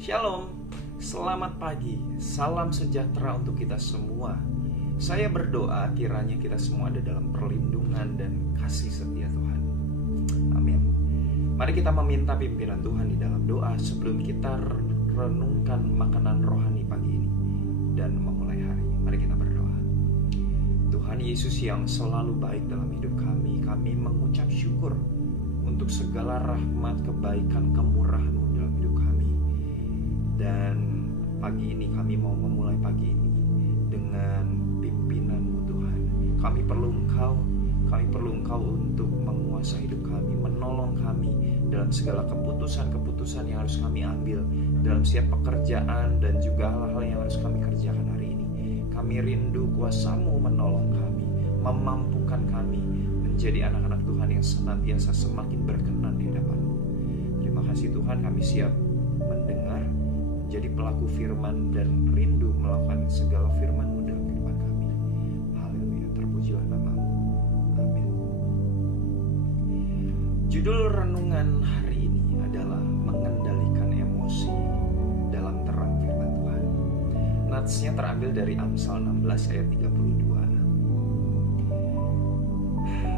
Shalom, selamat pagi, salam sejahtera untuk kita semua. Saya berdoa kiranya kita semua ada dalam perlindungan dan kasih setia Tuhan. Amin. Mari kita meminta pimpinan Tuhan di dalam doa sebelum kita renungkan makanan rohani pagi ini dan memulai hari. Mari kita berdoa. Tuhan Yesus yang selalu baik dalam hidup kami, kami mengucap syukur untuk segala rahmat, kebaikan, kemurahan-Mu dalam hidup kami. Dan pagi ini kami mau memulai pagi ini dengan pimpinan-Mu Tuhan. Kami perlu Engkau untuk menguasai hidup kami, menolong kami dalam segala keputusan-keputusan yang harus kami ambil dalam setiap pekerjaan dan juga hal-hal yang harus kami kerjakan hari ini. Kami rindu kuasa-Mu menolong kami, memampukan kami menjadi anak-anak Tuhan yang senantiasa semakin berkenan di hadapan-Mu. Terima kasih Tuhan, kami siap mendengar, jadi pelaku firman dan rindu melakukan segala firman-Mu dalam kehidupan kami. Haleluya, terpujilah nama-Mu. Amin. Judul renungan hari ini adalah mengendalikan emosi dalam terang firman Tuhan. Natsnya terambil dari Amsal 16 ayat 32.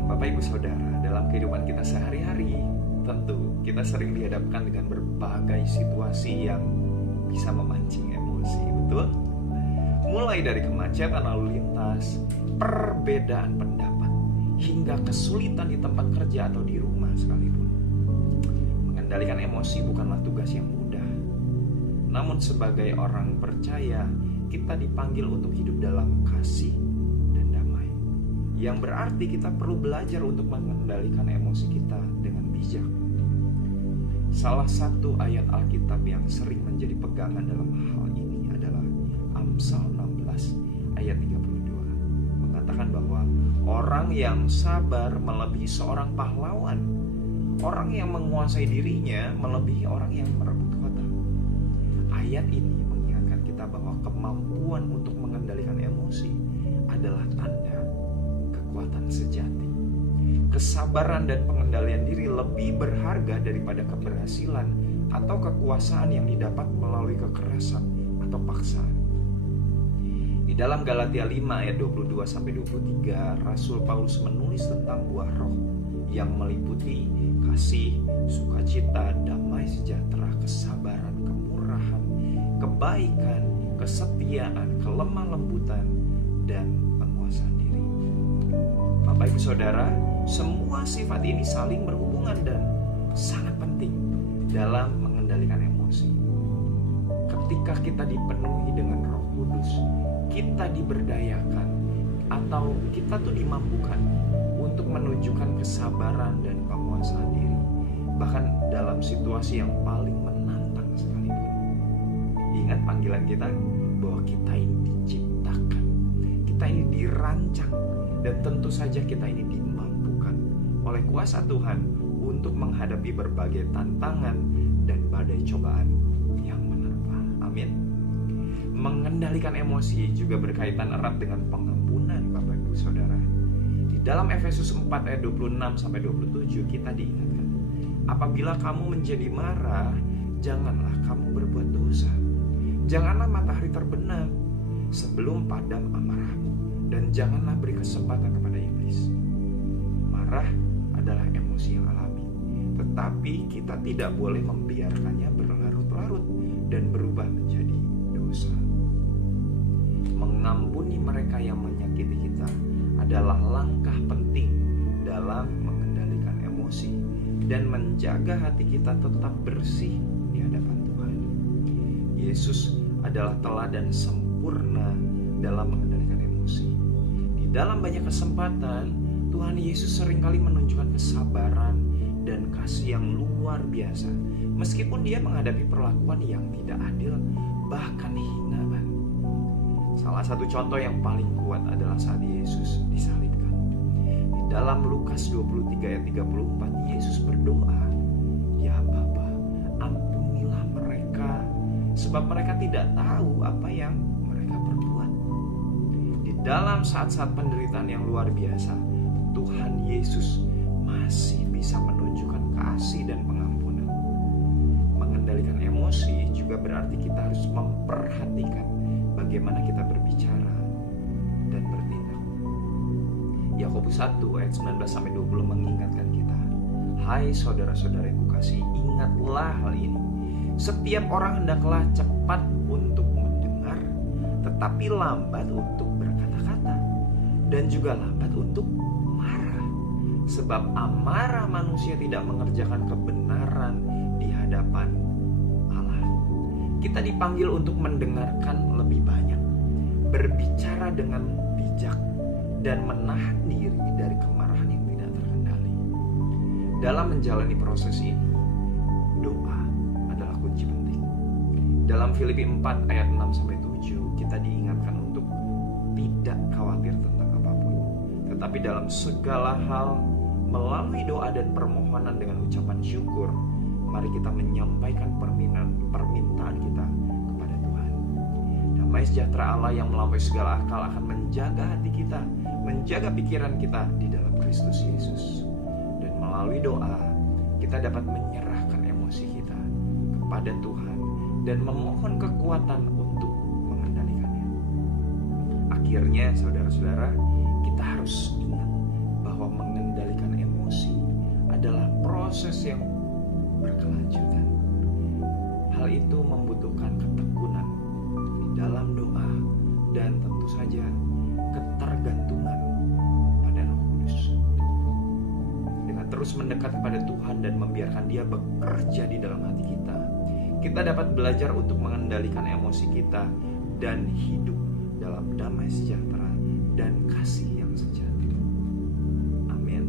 Bapak Ibu Saudara, dalam kehidupan kita sehari-hari, tentu kita sering dihadapkan dengan berbagai situasi yang bisa memancing emosi, betul? Mulai dari kemacetan lalu lintas, perbedaan pendapat, hingga kesulitan di tempat kerja atau di rumah sekalipun. Mengendalikan emosi bukanlah tugas yang mudah. Namun sebagai orang percaya, kita dipanggil untuk hidup dalam kasih dan damai. Yang berarti kita perlu belajar untuk mengendalikan emosi kita dengan bijak. Salah satu ayat Alkitab yang sering menjadi pegangan dalam hal ini adalah Amsal 16 ayat 32. Mengatakan bahwa orang yang sabar melebihi seorang pahlawan. Orang yang menguasai dirinya melebihi orang yang merebut kota. Ayat ini mengingatkan kita bahwa kemampuan untuk mengendalikan emosi adalah tanda kekuatan sejati. Kesabaran dan pengendalian diri lebih berharga daripada keberhasilan atau kekuasaan yang didapat melalui kekerasan atau paksaan. Di dalam Galatia 5 ayat 22-23, Rasul Paulus menulis tentang buah roh yang meliputi kasih, sukacita, damai sejahtera, kesabaran, kemurahan, kebaikan, kesetiaan, kelemah lembutan, dan penguasaan diri. Bapak Ibu Saudara, semua sifat ini saling berhubungan dan sangat penting dalam mengendalikan emosi. Ketika kita dipenuhi dengan Roh Kudus, kita diberdayakan atau kita tuh dimampukan untuk menunjukkan kesabaran dan penguasaan diri, bahkan dalam situasi yang paling menantang sekalipun. Ingat panggilan kita bahwa kita ini diciptakan, kita ini dirancang, dan tentu saja kita ini dimampukan oleh kuasa Tuhan untuk menghadapi berbagai tantangan dan badai cobaan yang menerpa. Amin. Mengendalikan emosi juga berkaitan erat dengan pengampunan, Bapak Ibu Saudara. Di dalam Efesus 4 ayat 26-27 kita diingatkan, apabila kamu menjadi marah, janganlah kamu berbuat dosa. Janganlah matahari terbenam sebelum padam amarahmu, dan janganlah beri kesempatan kepada iblis. Marah adalah emosi yang alami, tetapi kita tidak boleh membiarkannya berlarut-larut dan berubah menjadi dosa. Mengampuni mereka yang menyakiti kita adalah langkah penting dalam mengendalikan emosi dan menjaga hati kita tetap bersih di hadapan Tuhan. Yesus adalah teladan sempurna dalam mengendalikan emosi. Di dalam banyak kesempatan, Tuhan Yesus seringkali menunjukkan kesabaran dan kasih yang luar biasa, meskipun dia menghadapi perlakuan yang tidak adil, bahkan hinaan. Salah satu contoh yang paling kuat adalah saat Yesus disalibkan. Di dalam Lukas 23 ayat 34, Yesus berdoa, "Ya Bapa, ampunilah mereka, sebab mereka tidak tahu apa yang mereka perbuat." Di dalam saat-saat penderitaan yang luar biasa, Tuhan Yesus masih bisa menunjukkan kasih dan pengampunan. Mengendalikan emosi juga berarti kita harus memperhatikan bagaimana kita berbicara dan bertindak. Yakobus 1 ayat 19-20 mengingatkan kita, hai saudara-saudara yang kukasihi, ingatlah hal ini. Setiap orang hendaklah cepat untuk mendengar, tetapi lambat untuk berkata-kata, dan juga lambat untuk marah. Sebab amarah manusia tidak mengerjakan kebenaran di hadapan Allah. Kita dipanggil untuk mendengarkan lebih banyak, berbicara dengan bijak, dan menahan diri dari kemarahan yang tidak terkendali. Dalam menjalani proses ini, doa adalah kunci penting. Dalam Filipi 4 ayat 6-7 kita diingatkan untuk tidak khawatir tentang apapun, tetapi dalam segala hal melalui doa dan permohonan dengan ucapan syukur, mari kita menyampaikan permintaan kita kepada Tuhan. Damai sejahtera Allah yang melampaui segala akal akan menjaga hati kita, menjaga pikiran kita di dalam Kristus Yesus. Dan melalui doa, kita dapat menyerahkan emosi kita kepada Tuhan dan memohon kekuatan untuk mengendalikannya. Akhirnya, saudara-saudara, kita harus ingat bahwa mengendalikan emosi adalah proses yang berkelanjutan. Hal itu membutuhkan ketekunan di dalam doa dan tentu saja ketergantungan pada Roh Kudus. Dengan terus mendekat kepada Tuhan dan membiarkan Dia bekerja di dalam hati kita, kita dapat belajar untuk mengendalikan emosi kita dan hidup dalam damai sejahtera dan kasih yang sejati. Amin.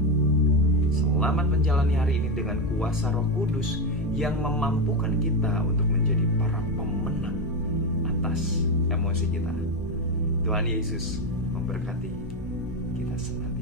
Selamat menjalani hari ini dengan kuasa Roh Kudus yang memampukan kita untuk menjadi para pemenang atas emosi kita. Tuhan Yesus memberkati kita semua.